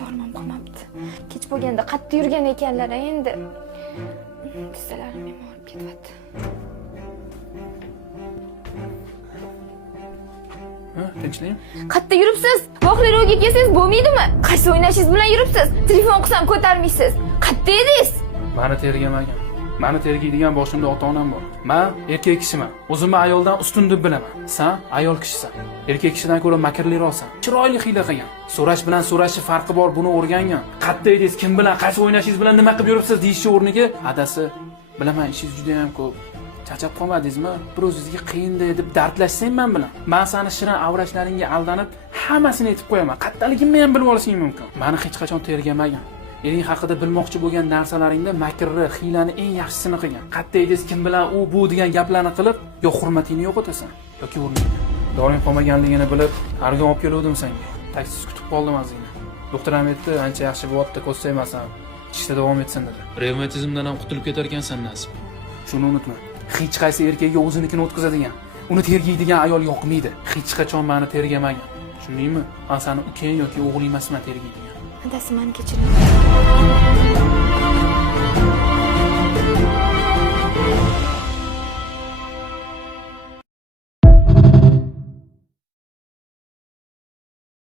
Dormam qolmabdi. Kech bo'lganda qatta yurgan ekanlar endi. Tizzalarim ham og'rib ketyapti. Tinchlik? Qatta yuribsiz? Vohliroga kelsangiz bo'lmaydimi? Qaysi o'ynashingiz bilan yuribsiz? Telefon qilsam ko'tarmaysiz. Qatta edingiz? Mani tergamagan. Mani tergaydigan boshimda ota-onam bor. Men erkak kishiman. O'zimni ayoldan ustun deb bilaman. Sen ayol kishisan. Erkak kishidan ko'ra makrliroqsan. Chiroyli hiyla qilgan. So'rash bilan so'rashni farqi bor, buni o'rgangan. Qatta edingiz, kim bilan, qaysi o'ynashingiz bilan nima qilib yuribsiz deyishni o'rniga, adasi, bilaman, ishingiz juda ham ko'p. Charchab qolmadingizmi? Bir o'zingizga qiyin-da deb dardlashsang men bilan. Men seni shirin avrashlaringga aldanib, hammasini aytib qo'yaman. Qattaligimni ham bilib olishing mumkin. Meni hech qachon tergamagan. Ering haqida bilmoqchi bo'lgan narsalaringda makrni, hiylani eng yaxshisini qilgan. Qatta edingiz, kim bilan u bu degan gaplarni qilib, yo hurmatingni yo'qotasan, yoki o'rningga. Doring qolmaganligini bilib, harga olib keluvdim senga. Taksiz kutib qoldim azingni. Doktor ham aytdi, ancha yaxshi bo'lyapti, ko'rsaymasan. Ishda davom etsin dedi. Revmatizmdan ham qutulib ketar ekansan nasib. Shuni unutma. Hech qaysi erkakga o'zinikini o'tkazadigan, uni tergaydigan ayol yoqmaydi. Hech qachon meni tergamagan. Tushundingmi? Men seni ukang yoki o'g'ling emasman tergaydigan. Adasi, meni kechiring.